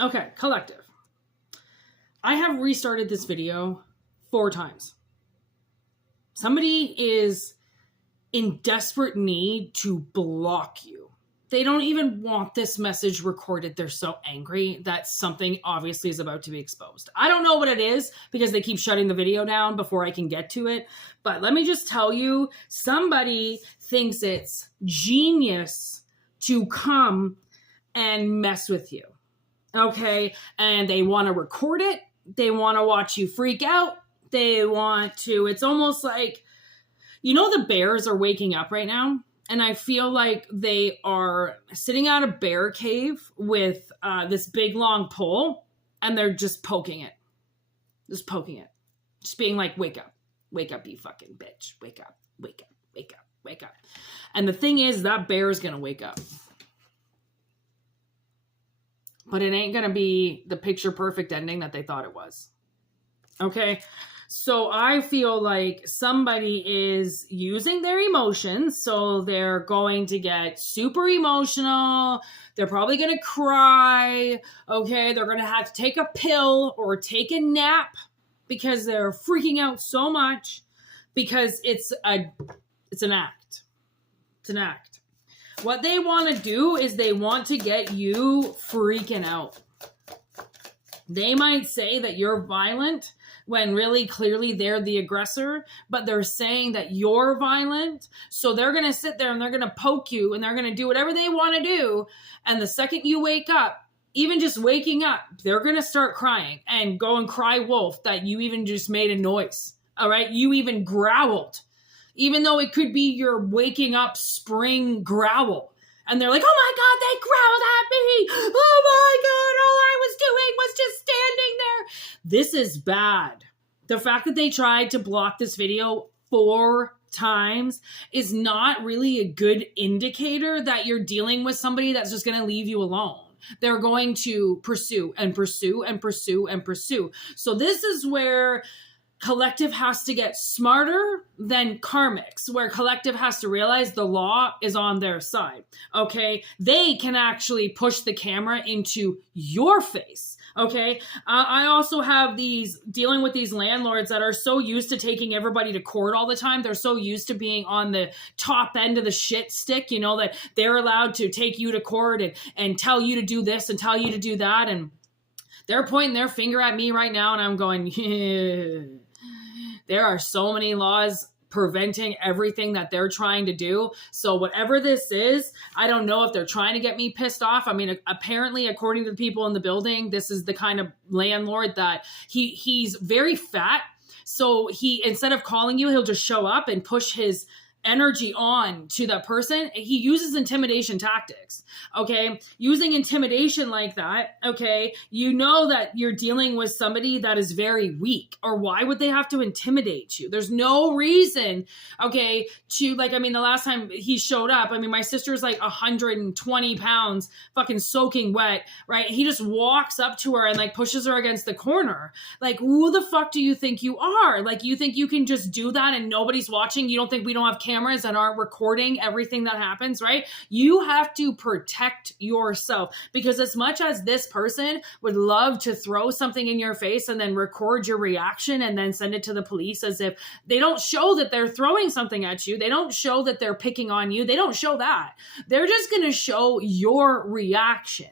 Okay, collective. I have restarted this video 4 times. Somebody is in desperate need to block you. They don't even want this message recorded. They're so angry that something obviously is about to be exposed. I don't know what it is because they keep shutting the video down before I can get to it. But let me just tell you, somebody thinks it's genius to come and mess with you. Okay? And they want to record it. They want to watch you freak out. They want to, it's almost like, the bears are waking up right now. And I feel like they are sitting out a bear cave with this big long pole, and they're just poking it. Just poking it. Just being like, wake up. Wake up, you fucking bitch. Wake up. Wake up. Wake up. Wake up. And the thing is, that bear is going to wake up. But it ain't going to be the picture perfect ending that they thought it was. Okay? So I feel like somebody is using their emotions. So they're going to get super emotional. They're probably going to cry. Okay. They're going to have to take a pill or take a nap because they're freaking out so much because it's an act. It's an act. What they want to do is they want to get you freaking out. They might say that you're violent when really clearly they're the aggressor, but they're saying that you're violent. So they're going to sit there and they're going to poke you and they're going to do whatever they want to do. And the second you wake up, even just waking up, they're going to start crying and go and cry wolf that you even just made a noise. All right. You even growled, even though it could be your waking up spring growl. And they're like, oh my God, they growled at me. Oh my God, all I was doing was just standing there. This is bad. The fact that they tried to block this video 4 times is not really a good indicator that you're dealing with somebody that's just going to leave you alone. They're going to pursue and pursue and pursue and pursue. So this is where collective has to get smarter than karmics, where collective has to realize the law is on their side. Okay. They can actually push the camera into your face. Okay. I also have dealing with these landlords that are so used to taking everybody to court all the time. They're so used to being on the top end of the shit stick, that they're allowed to take you to court and tell you to do this and tell you to do that. And they're pointing their finger at me right now. And I'm going, yeah. There are so many laws preventing everything that they're trying to do. So whatever this is, I don't know if they're trying to get me pissed off. I mean, apparently, according to the people in the building, this is the kind of landlord that he's very fat. So instead of calling you, he'll just show up and push his energy on to the person. He uses intimidation tactics. Okay. Using intimidation like that. Okay. You know that you're dealing with somebody that is very weak, or why would they have to intimidate you? There's no reason. Okay. The last time he showed up, my sister's like 120 pounds, fucking soaking wet, right? He just walks up to her and like pushes her against the corner. Like, who the fuck do you think you are? Like, you think you can just do that and nobody's watching? You don't think we don't have cameras that aren't recording everything that happens, right? You have to protect yourself, because as much as this person would love to throw something in your face and then record your reaction and then send it to the police, as if they don't show that they're throwing something at you. They don't show that they're picking on you. They don't show that. They're just going to show your reaction.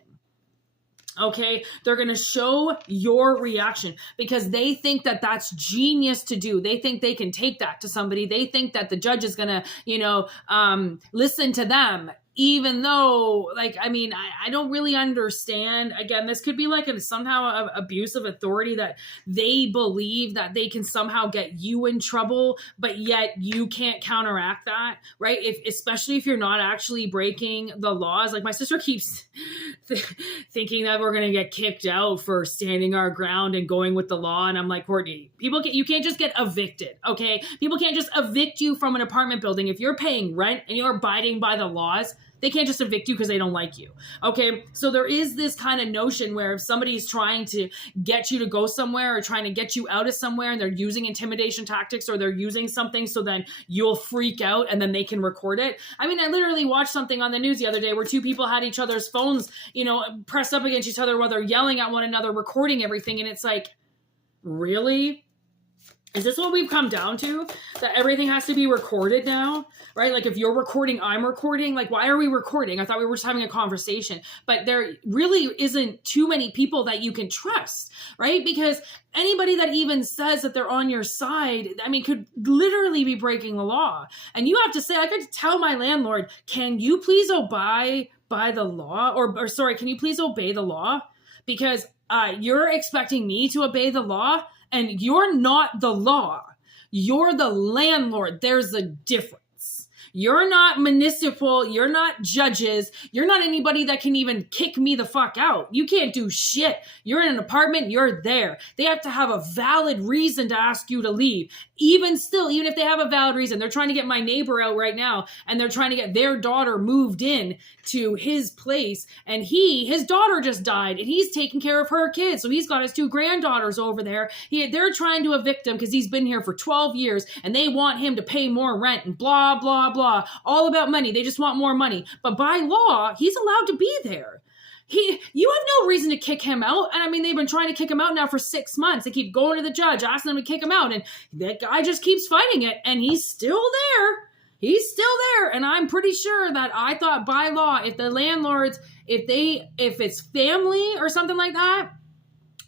Okay, they're going to show your reaction because they think that that's genius to do. They think they can take that to somebody. They think that the judge is going to, listen to them. Even though, I don't really understand. Again, this could be like somehow abuse of authority, that they believe that they can somehow get you in trouble, but yet you can't counteract that, right? Especially if you're not actually breaking the laws. Like, my sister keeps thinking that we're going to get kicked out for standing our ground and going with the law. And I'm like, Courtney, you can't just get evicted, okay? People can't just evict you from an apartment building. If you're paying rent and you're abiding by the laws, They can't just evict you because they don't like you. Okay, so there is this kind of notion where if somebody's trying to get you to go somewhere or trying to get you out of somewhere and they're using intimidation tactics or they're using something so then you'll freak out and then they can record it. I mean, I literally watched something on the news the other day where two people had each other's phones, pressed up against each other while they're yelling at one another, recording everything. And it's like, really? Is this what we've come down to? That everything has to be recorded now, right? Like if you're recording, I'm recording. Like, why are we recording? I thought we were just having a conversation. But there really isn't too many people that you can trust, right? Because anybody that even says that they're on your side, I mean, could literally be breaking the law. And you have to say, I could tell my landlord, can you please obey by the law? Or sorry, can you please obey the law? Because you're expecting me to obey the law. And you're not the law. You're the landlord. There's a difference. You're not municipal. You're not judges. You're not anybody that can even kick me the fuck out. You can't do shit. You're in an apartment. You're there. They have to have a valid reason to ask you to leave. Even still, even if they have a valid reason, they're trying to get my neighbor out right now and they're trying to get their daughter moved in to his place. And his daughter just died and he's taking care of her kids. So he's got his two granddaughters over there. They're trying to evict him because he's been here for 12 years and they want him to pay more rent and blah, blah, blah. All about money. They just want more money. But by law, he's allowed to be there. You have no reason to kick him out. And I mean, they've been trying to kick him out now for 6 months. They keep going to the judge, asking them to kick him out. And that guy just keeps fighting it. And he's still there. He's still there. And I'm pretty sure that I thought by law, if the landlords, if it's family or something like that,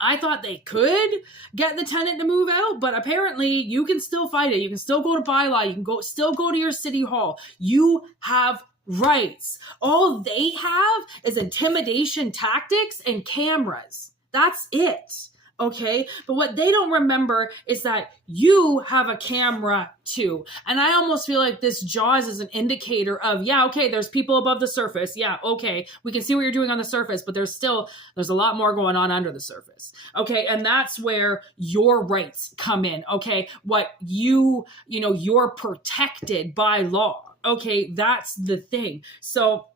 I thought they could get the tenant to move out, but apparently you can still fight it. You can still go to bylaw. You can still go to your city hall. You have rights. All they have is intimidation tactics and cameras. That's it. Okay. But what they don't remember is that you have a camera too. And I almost feel like this JAWS is an indicator of, yeah, okay, there's people above the surface. Yeah. Okay. We can see what you're doing on the surface, but there's a lot more going on under the surface. Okay. And that's where your rights come in. Okay. What you're protected by law. Okay. That's the thing. So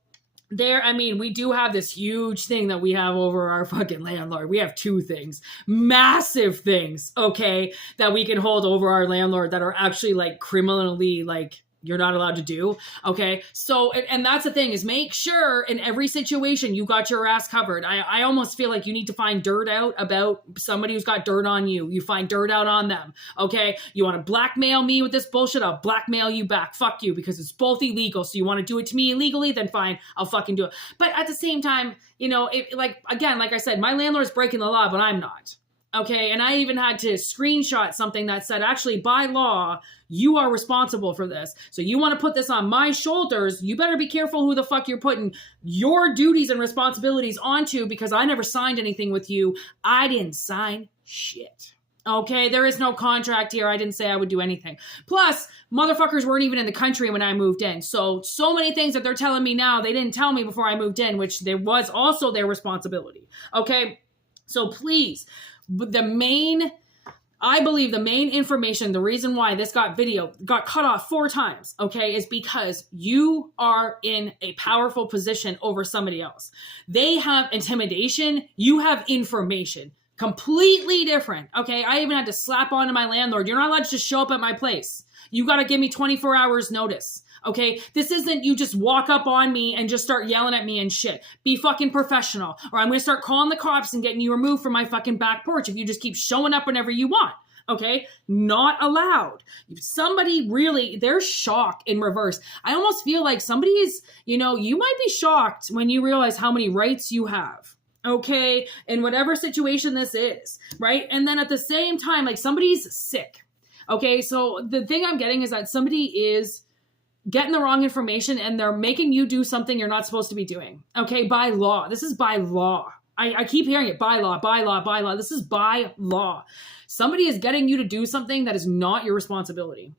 we do have this huge thing that we have over our fucking landlord. We have two things, massive things, okay, that we can hold over our landlord that are actually like criminally like you're not allowed to do. Okay. So, and that's the thing is make sure in every situation you got your ass covered. I almost feel like you need to find dirt out about somebody who's got dirt on you. You find dirt out on them. Okay. You want to blackmail me with this bullshit? I'll blackmail you back. Fuck you, because it's both illegal. So you want to do it to me illegally? Then fine. I'll fucking do it. But at the same time, like I said, my landlord's breaking the law, but I'm not. Okay. And I even had to screenshot something that said, actually, by law, you are responsible for this. So you want to put this on my shoulders. You better be careful who the fuck you're putting your duties and responsibilities onto, because I never signed anything with you. I didn't sign shit. Okay. There is no contract here. I didn't say I would do anything. Plus, motherfuckers weren't even in the country when I moved in. So many things that they're telling me now, they didn't tell me before I moved in, which there was also their responsibility. Okay. So please, I believe the main information, the reason why this got cut off 4 times, okay, is because you are in a powerful position over somebody else. They have intimidation. You have information. Completely different, okay? I even had to slap onto my landlord. You're not allowed to just show up at my place. You got to give me 24 hours notice. Okay, this isn't you just walk up on me and just start yelling at me and shit. Be fucking professional, or I'm going to start calling the cops and getting you removed from my fucking back porch if you just keep showing up whenever you want. Okay, not allowed. Somebody really, there's shock in reverse. I almost feel like somebody's, you might be shocked when you realize how many rights you have. Okay, in whatever situation this is, right? And then at the same time, like somebody's sick. Okay, so the thing I'm getting is that somebody is getting the wrong information and they're making you do something you're not supposed to be doing. Okay, by law. This is by law. I keep hearing it, by law, by law, by law. This is by law. Somebody is getting you to do something that is not your responsibility.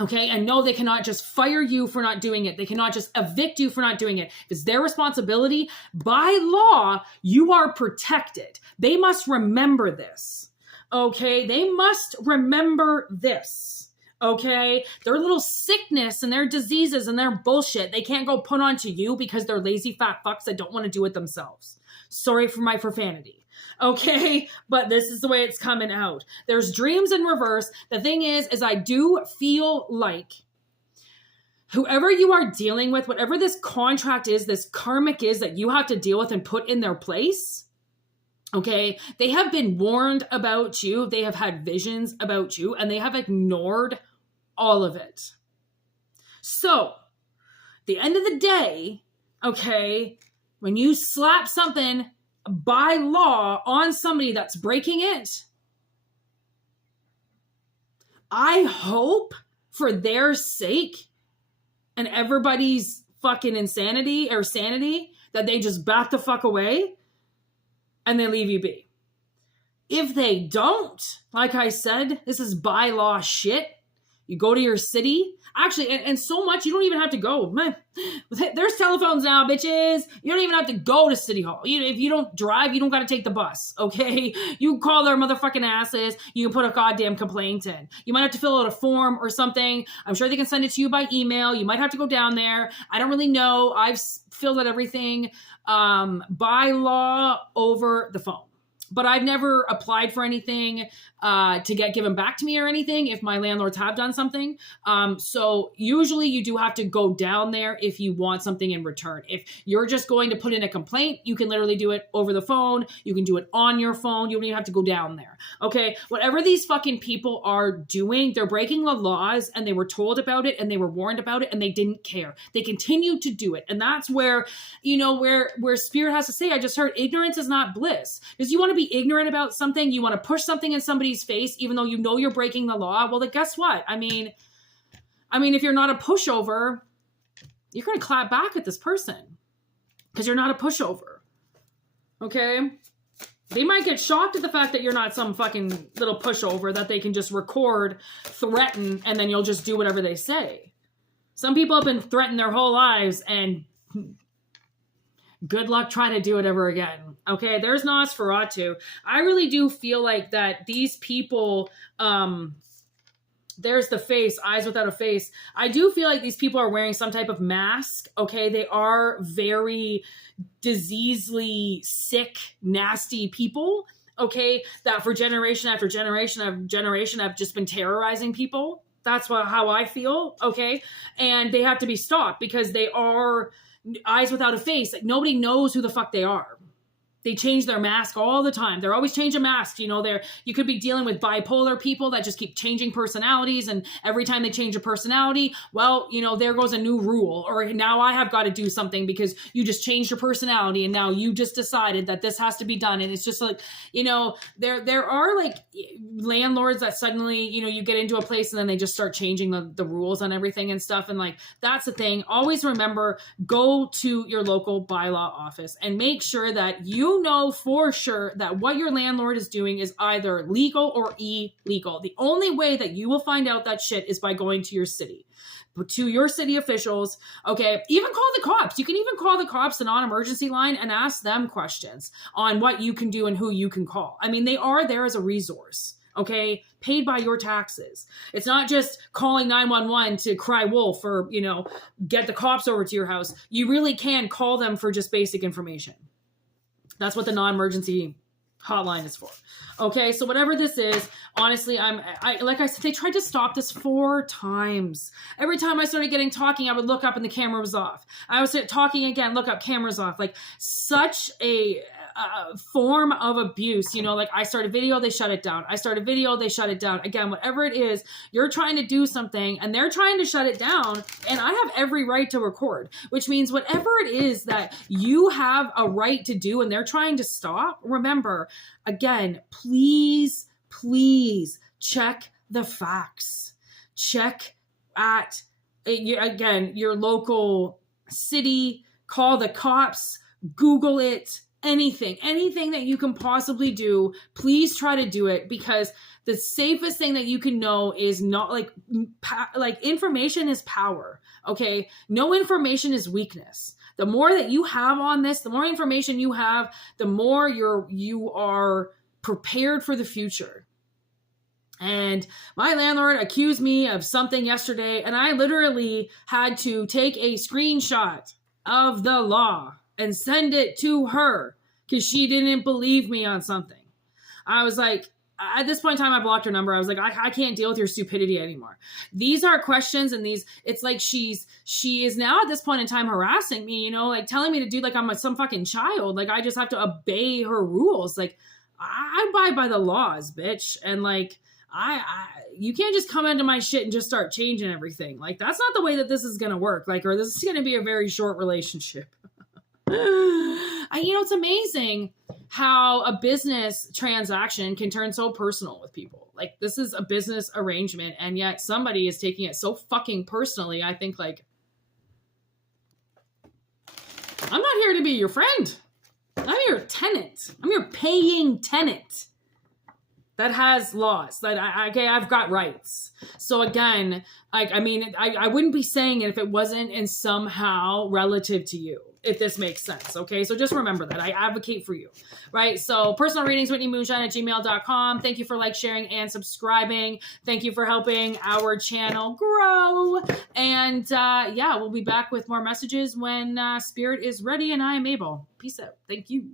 Okay, and no, they cannot just fire you for not doing it. They cannot just evict you for not doing it. If it's their responsibility, by law, you are protected. They must remember this. Okay, they must remember this. Okay, their little sickness and their diseases and their bullshit, they can't go put onto you because they're lazy fat fucks that don't want to do it themselves. Sorry for my profanity. Okay, but this is the way it's coming out. There's dreams in reverse. The thing is I do feel like whoever you are dealing with, whatever this contract is, this karmic is that you have to deal with and put in their place, okay, they have been warned about you. They have had visions about you and they have ignored all of it. So, at the end of the day, okay, when you slap something by law on somebody that's breaking it, I hope for their sake and everybody's fucking insanity or sanity that they just back the fuck away and they leave you be. If they don't, like I said, this is by law shit. You go to your city. Actually, and so much, you don't even have to go. Man, there's telephones now, bitches. You don't even have to go to City Hall. If you don't drive, you don't got to take the bus, okay? You call their motherfucking asses. You can put a goddamn complaint in. You might have to fill out a form or something. I'm sure they can send it to you by email. You might have to go down there. I don't really know. I've filled out everything by law over the phone. But I've never applied for anything to get given back to me or anything if my landlords have done something. So usually you do have to go down there if you want something in return. If you're just going to put in a complaint, you can literally do it over the phone. You can do it on your phone. You don't even have to go down there. Okay, whatever these fucking people are doing, they're breaking the laws and they were told about it and they were warned about it and they didn't care. They continued to do it. And that's where, where Spirit has to say, I just heard ignorance is not bliss. Because you want to be ignorant about something, you want to push something in somebody's face, even though you know you're breaking the law. Well, then guess what? I mean, if you're not a pushover, you're going to clap back at this person because you're not a pushover. Okay? They might get shocked at the fact that you're not some fucking little pushover that they can just record, threaten, and then you'll just do whatever they say. Some people have been threatened their whole lives and good luck trying to do it ever again. Okay, there's Nosferatu. I really do feel like that these people, there's the face, eyes without a face. I do feel like these people are wearing some type of mask. Okay, they are very diseasely sick, nasty people. Okay, that for generation after generation after generation have just been terrorizing people. That's how I feel. Okay, and they have to be stopped because they are eyes without a face. Like nobody knows who the fuck they are. They change their mask all the time. They're always changing masks. You could be dealing with bipolar people that just keep changing personalities. And every time they change a personality, well, there goes a new rule. Or now I have got to do something because you just changed your personality. And now you just decided that this has to be done. And it's just like, there are like landlords that suddenly, you get into a place and then they just start changing the rules on everything and stuff. And like, that's the thing. Always remember, go to your local bylaw office and make sure that you know for sure that what your landlord is doing is either legal or illegal. The only way that you will find out that shit is by going to your city. To your city officials, okay? Even call the cops. You can even call the cops, the non-emergency line, and ask them questions on what you can do and who you can call. I mean, they are there as a resource, okay? Paid by your taxes. It's not just calling 911 to cry wolf or, get the cops over to your house. You really can call them for just basic information. That's what the non-emergency hotline is for. Okay, so whatever this is, honestly, like I said, they tried to stop this 4 times. Every time I started talking, I would look up and the camera was off. I was talking again, look up, camera's off. Like such a form of abuse. Like I start a video, they shut it down. I start a video, they shut it down. Again, whatever it is, you're trying to do something and they're trying to shut it down, and I have every right to record, which means whatever it is that you have a right to do and they're trying to stop, remember, again, please check the facts. Check at, again, your local city, call the cops, Google it, anything that you can possibly do, please try to do it, because the safest thing that you can know is not like information is power. Okay. No information is weakness. The more that you have on this, the more information you have, the more you are prepared for the future. And my landlord accused me of something yesterday, and I literally had to take a screenshot of the law and send it to her because she didn't believe me on something. I was like, at this point in time, I blocked her number. I was like, I can't deal with your stupidity anymore. These are questions, and it's like she is now at this point in time harassing me, like telling me to do like I'm some fucking child. Like I just have to obey her rules. Like I abide by the laws, bitch. And like, you can't just come into my shit and just start changing everything. Like that's not the way that this is going to work. Like, or this is going to be a very short relationship. It's amazing how a business transaction can turn so personal with people. Like this is a business arrangement, and yet somebody is taking it so fucking personally. I think like, I'm not here to be your friend. I'm your tenant. I'm your paying tenant that has laws that I've got rights. So again, I wouldn't be saying it if it wasn't in somehow relative to you, if this makes sense. Okay. So just remember that I advocate for you, right? So personal readings, WhitneyMoonshine@gmail.com. Thank you for sharing and subscribing. Thank you for helping our channel grow. And we'll be back with more messages when spirit is ready and I am able. Peace out. Thank you.